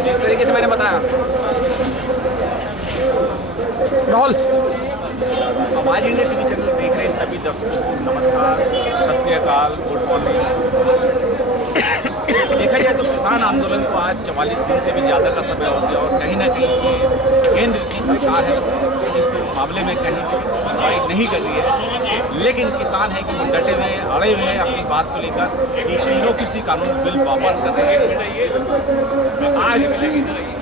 जिस तरीके से मैंने बताया। राहुल, आवाज इंडिया टीवी चैनल देख रहे सभी दर्शकों को नमस्कार, सत श्री अकाल, गुड मॉर्निंग। देखा जाए तो किसान आंदोलन को आज 44 दिन से भी ज़्यादा का समय हो गया और कहीं ना कहीं ये केंद्र की सरकार है इस मामले में कहीं भी सुनवाई नहीं कर रही है। लेकिन किसान है कि वो डटे हुए हैं, अड़े हुए हैं अपनी बात को लेकर कि तीनों कृषि कानून बिल वापस कर रहे हैं। आज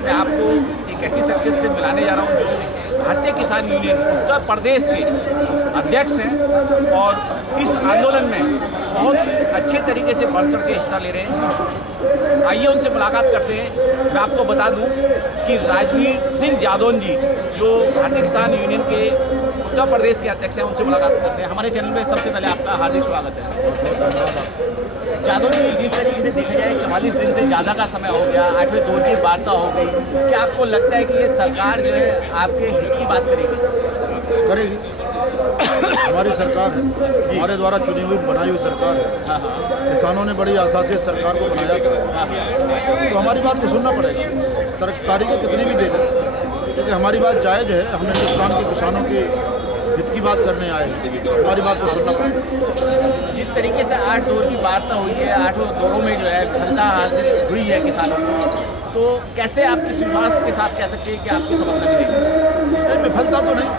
मैं आपको एक ऐसी शख्सियत से मिलाने जा रहा हूँ जो भारतीय किसान यूनियन उत्तर प्रदेश के अध्यक्ष हैं और इस आंदोलन में बहुत अच्छे तरीके से बढ़ चढ़ के हिस्सा ले रहे हैं। आइए उनसे मुलाकात करते हैं। मैं आपको बता दूं कि राजवीर सिंह जादौन जी जो भारतीय किसान यूनियन के उत्तर प्रदेश के अध्यक्ष हैं, उनसे मुलाकात करते हैं। हमारे चैनल में सबसे पहले आपका हार्दिक स्वागत है। जादौन जी, जिस तरीके से देखा जाए 44 दिन से ज़्यादा का समय हो गया, 8वें दौर की वार्ता हो गई, क्या आपको लगता है कि ये सरकार जो है आपके हित की बात करेगी? हमारी सरकार है, हमारे द्वारा चुनी हुई बनाई हुई सरकार है। किसानों ने बड़ी आशा से सरकार को बनाया था, तो हमारी बात को सुनना पड़ेगा। तारीखें कितनी भी दे दें, क्योंकि हमारी बात जायज़ है। हम हिंदुस्तान के किसानों के हित की बात करने आए, हमारी बात को सुनना पड़ेगा। जिस तरीके से 8 दौर की वार्ता हुई है, 8 दौरों में जो है विफलता हासिल हुई है किसानों को, तो कैसे आप किस विश्वास के साथ कह सकते हैं कि आपकी सफलता मिलेगी? नहीं, विफलता तो नहीं,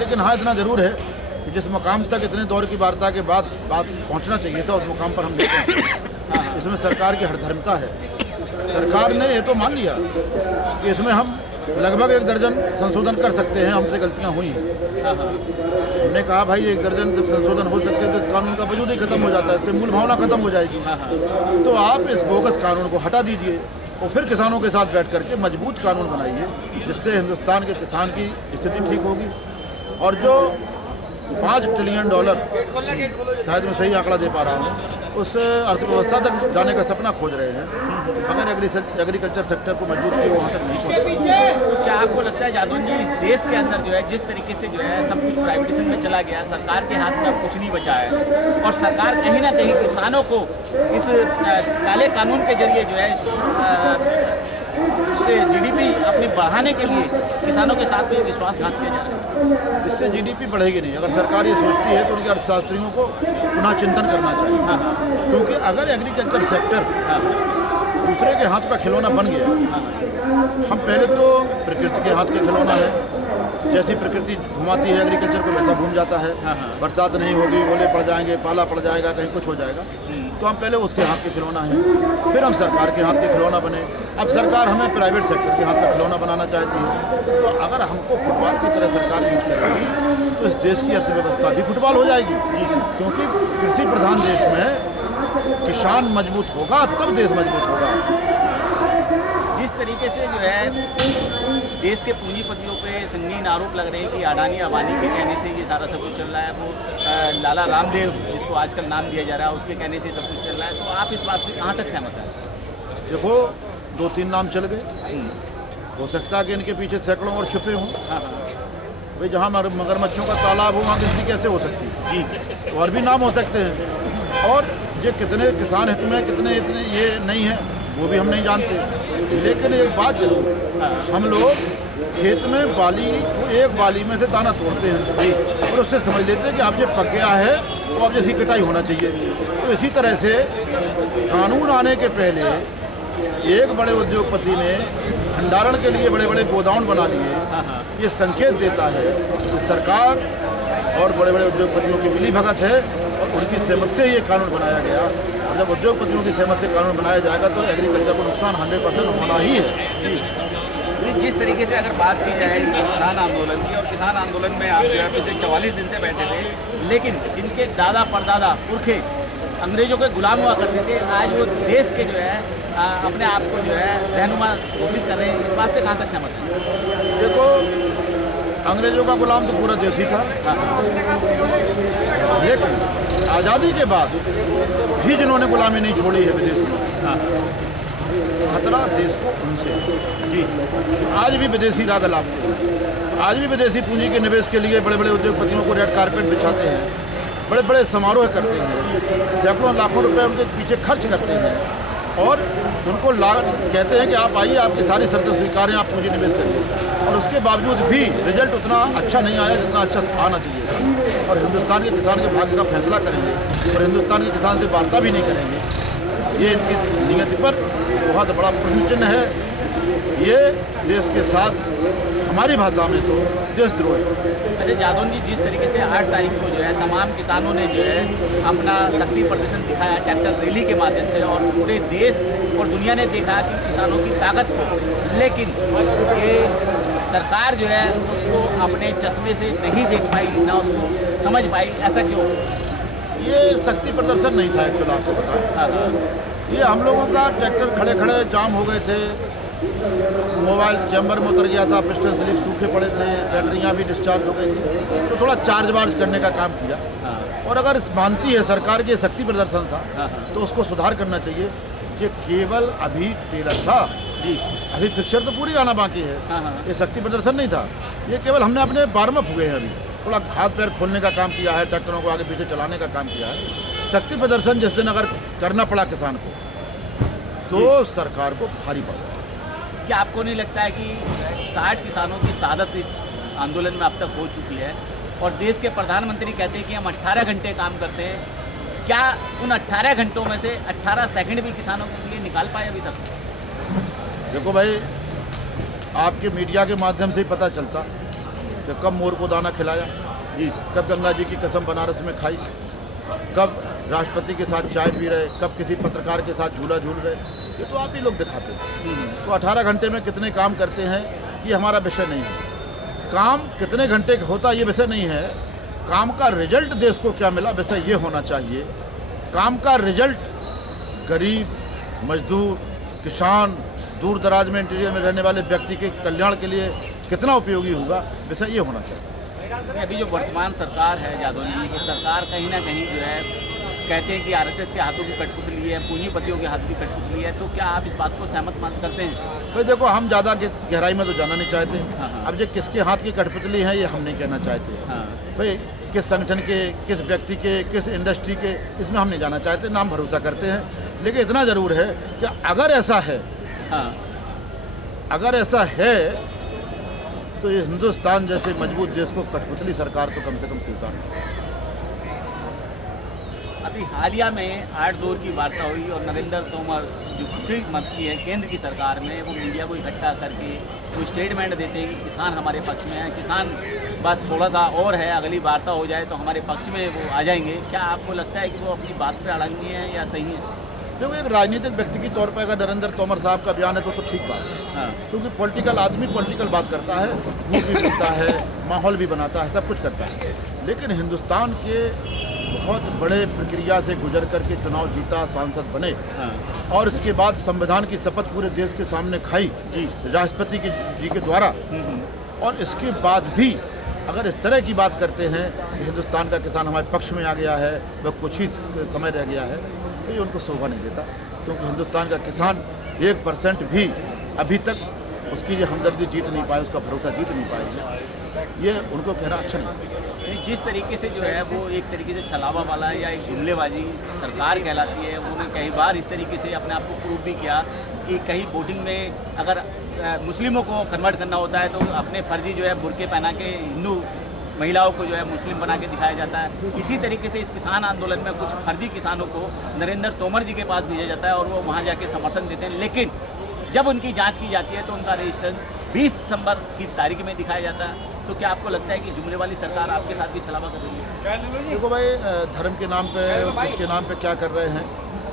लेकिन हाँ इतना ज़रूर है कि जिस मुकाम तक इतने दौर की वार्ता के बाद बात पहुंचना चाहिए था, उस मुकाम पर हम नहीं पहुंचे। इसमें सरकार की हठधर्मिता है। सरकार ने ये तो मान लिया कि इसमें हम लगभग 1 दर्जन संशोधन कर सकते हैं, हमसे गलतियां हुई हैं। हमने कहा भाई 1 दर्जन जब संशोधन हो सकते हैं तो इस कानून का वजूद ही खत्म हो जाता है, इसकी मूल भावना खत्म हो जाएगी। तो आप इस बोगस कानून को हटा दीजिए और फिर किसानों के साथ बैठ करके मजबूत कानून बनाइए, जिससे हिंदुस्तान के किसान की स्थिति ठीक होगी। और जो $5 ट्रिलियन, शायद मैं सही आंकड़ा दे पा रहा हूँ, उस अर्थव्यवस्था तक जाने का सपना खोज रहे हैं। अगर एग्रीकल्चर सेक्टर को मजबूत किए वहाँ तक नहीं पहुँचे। क्या आपको लगता है जादौन जी, इस देश के अंदर जो है जिस तरीके से जो है सब कुछ प्राइवेटाइजेशन में चला गया, सरकार के हाथ में अब कुछ नहीं बचा है और सरकार कहीं ना कहीं किसानों को इस काले कानून के जरिए जो है इससे GDP अपनी बढ़ाने के लिए किसानों के साथ में विश्वासघात किया जा रहा है? इससे GDP बढ़ेगी नहीं। अगर सरकार ये सोचती है तो उनके अर्थशास्त्रियों को पुनः चिंतन करना चाहिए। क्योंकि अगर एग्रीकल्चर सेक्टर दूसरे के हाथ का खिलौना बन गया, हम पहले तो प्रकृति के हाथ के खिलौना है, जैसी प्रकृति घुमाती है एग्रीकल्चर को वैसा घूम जाता है। बरसात नहीं होगी, ओले पड़ जाएंगे, पाला पड़ जाएगा, कहीं कुछ हो जाएगा, तो हम पहले उसके हाथ के खिलौना है, फिर हम सरकार के हाथ के खिलौना बने। अब सरकार हमें प्राइवेट सेक्टर के हाथ का खिलौना बनाना चाहती है। तो अगर हमको फुटबॉल की तरह सरकार यूज करेगी तो इस देश की अर्थव्यवस्था भी फुटबॉल हो जाएगी। क्योंकि कृषि प्रधान देश में किसान मजबूत होगा तब देश मजबूत होगा। जिस तरीके से जो है देश के पूंजीपतियों पे संगीन आरोप लग रहे हैं कि अडानी अंबानी के कहने से ये सारा सब कुछ चल रहा है, वो लाला रामदेव जिसको आजकल नाम दिया जा रहा है उसके कहने से सब कुछ चल रहा है, तो आप इस बात से कहाँ तक सहमत हैं? देखो, 2-3 नाम चल गए, हो सकता है कि इनके पीछे सैकड़ों और छुपे हों। भाई जहाँ मगरमच्छों का तालाब हो वहाँ गिनती कैसे हो सकती है जी, और भी नाम हो सकते हैं। और ये कितने किसान हित में कितने इतने ये नहीं है वो भी हम नहीं जानते। लेकिन एक बात जरूर, हम लोग खेत में बाली को एक बाली में से दाना तोड़ते हैं और उससे समझ लेते हैं कि अब ये पक गया है तो अब जैसी कटाई होना चाहिए। तो इसी तरह से कानून आने के पहले एक बड़े उद्योगपति ने भंडारण के लिए बड़े बड़े गोदाम बना लिए। ये संकेत देता है कि सरकार और बड़े बड़े उद्योगपतियों की मिली भगत है और उनकी सहमत से ये कानून बनाया गया। और जब उद्योगपतियों की सहमत से कानून बनाया जाएगा तो एग्रीकल्चर को नुकसान 100% होना ही है। जिस तरीके से अगर बात की जाए इस किसान आंदोलन की, और किसान आंदोलन में आप जो है पिछले 44 दिन से बैठे थे, लेकिन जिनके दादा परदादा पुरखे अंग्रेजों के गुलाम हुआ करते थे, आज वो देश के जो है अपने आप को जो है रहनुमा घोषित कर रहे हैं, इस बात से कहाँ तक सहमत है? देखो, अंग्रेजों का गुलाम तो पूरा देश ही था, लेकिन आज़ादी के बाद भी जिन्होंने गुलामी नहीं छोड़ी है विदेशी, खतरा देश को उनसे जी। आज भी विदेशी राग लाते हैं, आज भी विदेशी पूंजी के निवेश के लिए बड़े बड़े उद्योगपतियों को रेड कारपेट बिछाते हैं, बड़े बड़े समारोह करते हैं, सैकड़ों लाखों रुपए उनके पीछे खर्च करते हैं। और उनको कहते हैं कि आप आइए, आपकी सारी शर्तें स्वीकार हैं, आप पूंजी निवेश करिए, और उसके बावजूद भी रिजल्ट उतना अच्छा नहीं आया जितना अच्छा आना चाहिए। और हिंदुस्तान के किसान के भाग्य का फैसला करेंगे और हिंदुस्तान के किसान से वार्ता भी नहीं करेंगे, ये इनकी नीयत पर बहुत बड़ा प्रश्न चिन्ह है। ये देश के साथ हमारी भाषा में तो देशद्रोह है। अच्छा जादौन जी, जिस तरीके से 8 तारीख को जो है तमाम किसानों ने जो है अपना शक्ति प्रदर्शन दिखाया ट्रैक्टर रैली के माध्यम से, और पूरे देश और दुनिया ने देखा कि किसानों की ताकत को, लेकिन ये सरकार जो है उसको अपने चश्मे से नहीं देख पाई, ना उसको समझ पाई, ऐसा क्यों? ये शक्ति प्रदर्शन नहीं था एक्चुअली, आपको बताएं। ये हम लोगों का ट्रैक्टर खड़े खड़े जाम हो गए थे, मोबाइल चैम्बर में उतर गया था, पिस्टन स्लिप सूखे पड़े थे, बैटरियाँ भी डिस्चार्ज हो गई थी, तो थोड़ा चार्ज वार्ज करने का काम किया। और अगर मानती है सरकार की शक्ति प्रदर्शन था तो उसको सुधार करना चाहिए कि केवल अभी टेलर था जी, अभी पिक्चर तो पूरी आना बाकी है। ये शक्ति प्रदर्शन नहीं था, ये केवल हमने अपने वार्म अप हुए हैं, अभी थोड़ा हाथ पैर खोलने का काम किया है, ट्रैक्टरों को आगे पीछे चलाने का काम किया है। शक्ति प्रदर्शन जिस दिन अगर करना पड़ा किसान को तो सरकार को भारी पड़ा। क्या आपको नहीं लगता है कि 60 किसानों की शहादत इस आंदोलन में अब तक हो चुकी है, और देश के प्रधानमंत्री कहते हैं कि हम 18 घंटे काम करते हैं, क्या उन 18 घंटों में से 18 सेकंड भी किसानों के लिए निकाल पाए अभी तक? देखो भाई, आपके मीडिया के माध्यम से ही पता चलता कि कब मोर को दाना खिलाया जी, कब गंगा जी की कसम बनारस में खाई, कब राष्ट्रपति के साथ चाय पी रहे, कब किसी पत्रकार के साथ झूला झूल रहे, ये तो आप ही लोग दिखाते हैं। तो 18 घंटे में कितने काम करते हैं ये हमारा विषय नहीं है, काम कितने घंटे का होता ये विषय नहीं है, काम का रिजल्ट देश को क्या मिला विषय ये होना चाहिए। काम का रिजल्ट गरीब, मजदूर, किसान, दूर दराज में इंटीरियर में रहने वाले व्यक्ति के कल्याण के लिए कितना उपयोगी होगा विषय ये होना चाहिए। अभी जो वर्तमान सरकार है जादौन जी, की सरकार कहीं ना कहीं जो है कहते हैं कि आरएसएस के हाथों की कठपुतली है, पूंजीपतियों के हाथों की कठपुतली है, तो क्या आप इस बात को सहमत मान करते हैं? भाई देखो, हम ज़्यादा गहराई में तो जाना नहीं चाहते। अब जो किसके हाथ की कठपुतली है ये हम नहीं कहना चाहते। भाई किस संगठन के, किस व्यक्ति के, किस इंडस्ट्री के, इसमें हम नहीं जाना चाहते, नाम भरोसा करते हैं। लेकिन इतना ज़रूर है कि अगर ऐसा है, अगर ऐसा है तो ये हिंदुस्तान जैसे मजबूत देश को कठपुतली सरकार तो कम से कम स्वीकार नहीं। अभी हालिया में 8 दौर की वार्ता हुई और नरेंद्र तोमर जो पिछड़ी मंत्री है केंद्र की सरकार में, वो मीडिया को इकट्ठा करके वो स्टेटमेंट देते हैं कि किसान हमारे पक्ष में है, किसान बस थोड़ा सा और है, अगली वार्ता हो जाए तो हमारे पक्ष में वो आ जाएंगे। क्या आपको लगता है कि वो अपनी बात पर अड़ंगी है या सही है? देखो, एक राजनीतिक व्यक्ति के तौर पर अगर नरेंद्र तोमर साहब का बयान है तो ठीक बात है, क्योंकि पॉलिटिकल आदमी पॉलिटिकल बात करता है, मुँह भी बोलता है, माहौल भी बनाता है, सब कुछ करता है। लेकिन हिंदुस्तान के बहुत बड़े प्रक्रिया से गुजर करके चुनाव जीता, सांसद बने, और इसके बाद संविधान की शपथ पूरे देश के सामने खाई राष्ट्रपति जी के द्वारा, और इसके बाद भी अगर इस तरह की बात करते हैं कि हिंदुस्तान का किसान हमारे पक्ष में आ गया है, वह कुछ ही समय रह गया है, तो ये उनको शोभा नहीं देता। क्योंकि हिंदुस्तान का किसान 1% भी अभी तक उसकी ये हमदर्दी जीत नहीं पाए, उसका भरोसा जीत नहीं पाए, ये उनको कहना अच्छा नहीं। जिस तरीके से जो है वो एक तरीके से छलावा वाला या एक जुमलेबाजी सरकार कहलाती है, उन्होंने कई बार इस तरीके से अपने आप को प्रूव भी किया कि कहीं वोटिंग में अगर मुस्लिमों को कन्वर्ट करना होता है तो अपने फर्जी जो है बुर्के पहना के हिंदू महिलाओं को जो है मुस्लिम बना के दिखाया जाता है। इसी तरीके से इस किसान आंदोलन में कुछ फर्जी किसानों को नरेंद्र तोमर जी के पास भेजा जाता है और वो वहाँ जाके समर्थन देते हैं, लेकिन जब उनकी जांच की जाती है तो उनका रजिस्टर 20 दिसंबर की तारीख में दिखाया जाता है। तो क्या आपको लगता है कि जुमले वाली सरकार आपके साथ भी छलावा कर रही है? देखो भाई, धर्म के नाम पे, किसके नाम पे क्या कर रहे हैं,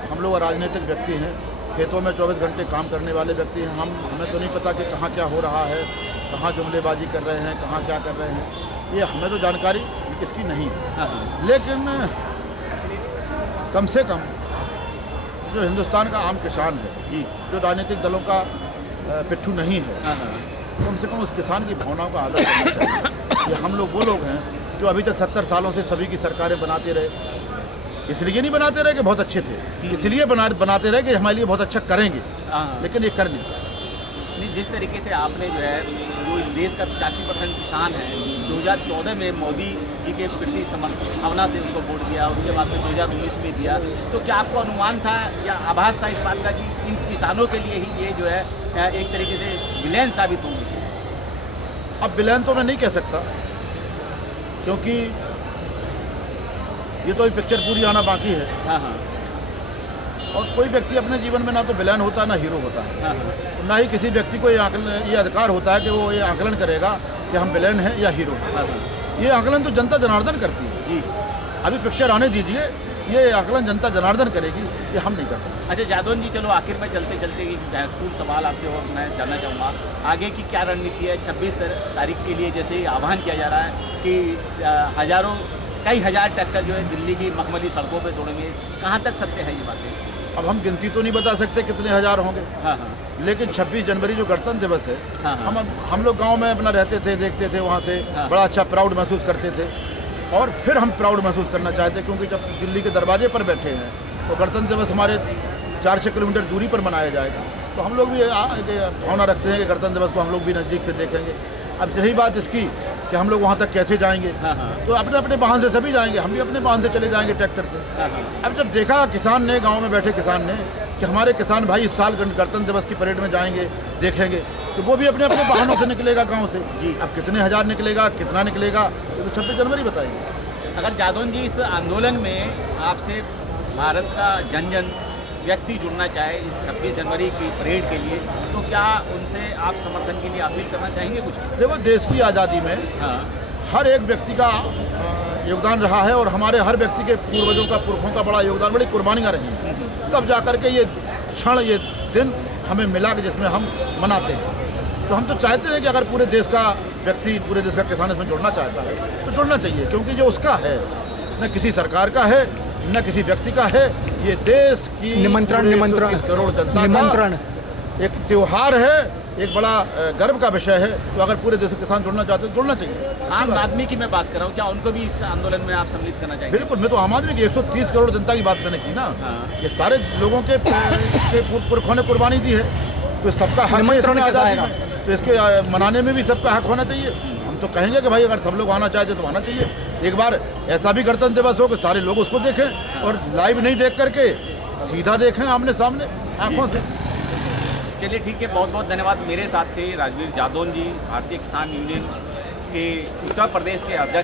हम लोग राजनीतिक व्यक्ति हैं, खेतों में 24 घंटे काम करने वाले व्यक्ति हैं, हमें तो नहीं पता कि कहाँ क्या हो रहा है, कहाँ जुमलेबाजी कर रहे हैं, कहाँ क्या कर रहे हैं, ये हमें तो जानकारी इसकी नहीं है। लेकिन कम से कम जो हिंदुस्तान का आम किसान है, जो राजनीतिक दलों का पिट्ठू नहीं है, कम से कम उस किसान की भावनाओं का आदर करना चाहिए। ये हम लोग वो लोग हैं जो अभी तक 70 सालों से सभी की सरकारें बनाते रहे, इसलिए नहीं बनाते रहे कि बहुत अच्छे थे, इसलिए बनाते रहे कि हमारे लिए बहुत अच्छा करेंगे, लेकिन ये कर नहीं पाए। नहीं, जिस तरीके से आपने जो है जो इस देश का 85% किसान है, 2014 में मोदी जी के प्रति भावना से उनको वोट दिया, उसके बाद में 2019 में दिया, तो क्या आपको अनुमान था या आभास था इस बात का कि इन किसानों के लिए ही ये जो है एक तरीके से विलेन साबित होंगे? अब विलेन तो मैं नहीं कह सकता, क्योंकि ये तो पिक्चर पूरी आना बाकी है। हाँ हाँ और कोई व्यक्ति अपने जीवन में ना तो विलेन होता है ना हीरो होता है। हाँ हाँ ना ही किसी व्यक्ति को ये अधिकार होता है कि वो ये आकलन करेगा कि हम विलेन हैं या हीरो हैं। हाँ हाँ ये आकलन तो जनता जनार्दन करती है। जी। अभी पिक्चर आने दीजिए, ये आकलन जनता जनार्दन करेगी, ये हम नहीं कर सकते। अच्छा जादौन जी, चलो आखिर में चलते चलते एक महत्वपूर्ण सवाल आपसे और मैं जानना चाहूँगा, आगे की क्या रणनीति है 26 तारीख के लिए? जैसे ही आह्वान किया जा रहा है कि कई हज़ार ट्रैक्टर जो है दिल्ली की मखमली सड़कों पे दौड़ेंगे, कहाँ तक सत्य है ये बातें? अब हम गिनती तो नहीं बता सकते कितने हज़ार होंगे। हाँ हाँ लेकिन 26 जनवरी जो गणतंत्र दिवस है, हाँ, हाँ। हम लोग गांव में अपना रहते थे, देखते थे, वहाँ से हाँ। बड़ा अच्छा प्राउड महसूस करते थे। और फिर हम प्राउड महसूस करना चाहते हैं, क्योंकि जब दिल्ली के दरवाजे पर बैठे हैं तो गणतंत्र दिवस हमारे 4-6 किलोमीटर दूरी पर मनाया जाएगा, तो हम लोग भी भावना रखते हैं कि गणतंत्र दिवस को हम लोग भी नज़दीक से देखेंगे। अब रही बात इसकी कि हम लोग वहाँ तक कैसे जाएंगे, हाँ, हाँ। तो अपने अपने वाहन से सभी जाएंगे, हम भी अपने वाहन से चले जाएंगे ट्रैक्टर से। हाँ, हाँ। अब जब देखा किसान ने, गांव में बैठे किसान ने, कि हमारे किसान भाई इस साल गणतंत्र दिवस की परेड में जाएंगे, देखेंगे, तो वो भी अपने अपने वाहनों से निकलेगा गांव से। जी। अब कितने हज़ार निकलेगा, कितना निकलेगा, ये तो 26 जनवरी बताएंगे। अगर जादौन जी इस आंदोलन में आपसे भारत का जन जन व्यक्ति जुड़ना चाहे इस 26 जनवरी की परेड के लिए, तो क्या उनसे आप समर्थन के लिए अपील करना चाहेंगे कुछ? देखो, देश की आज़ादी में हाँ हर एक व्यक्ति का योगदान रहा है, और हमारे हर व्यक्ति के पूर्वजों का, पुरखों का बड़ा योगदान, बड़ी कुर्बानियाँ रही हैं, तब जा कर के ये क्षण, ये दिन हमें मिला कि जिसमें हम मनाते हैं। तो हम तो चाहते हैं कि अगर पूरे देश का व्यक्ति, पूरे देश का किसान इसमें जुड़ना चाहता है तो जुड़ना चाहिए, क्योंकि जो उसका है, न किसी सरकार का है, न किसी व्यक्ति का है, ये देश की निमंत्रण 130 करोड़ जनता का एक त्यौहार है, एक बड़ा गर्व का विषय है। तो अगर पूरे देश के किसान जुड़ना चाहते हैं, जुड़ना चाहिए। आम आदमी की मैं बात कर रहा हूँ, क्या उनको भी इस आंदोलन में आप सम्मिलित करना चाहेंगे? बिल्कुल, मैं तो आम आदमी की 130 करोड़ जनता की बात मैंने की ना। हाँ। ये सारे लोगों के पुरखों ने कुर्बानी दी है, तो सबका हक है इसमें आज़ादी में, तो इसके मनाने में भी सबका हक होना चाहिए। हम तो कहेंगे कि भाई अगर सब लोग आना चाहते तो आना चाहिए। एक बार ऐसा भी गणतंत्र दिवस हो कि सारे लोग उसको देखें, और लाइव नहीं देख करके सीधा देखें आमने सामने आंखों से। चलिए ठीक है, बहुत बहुत धन्यवाद। मेरे साथ थे राजवीर जादौन जी, भारतीय किसान यूनियन के उत्तर प्रदेश के अध्यक्ष।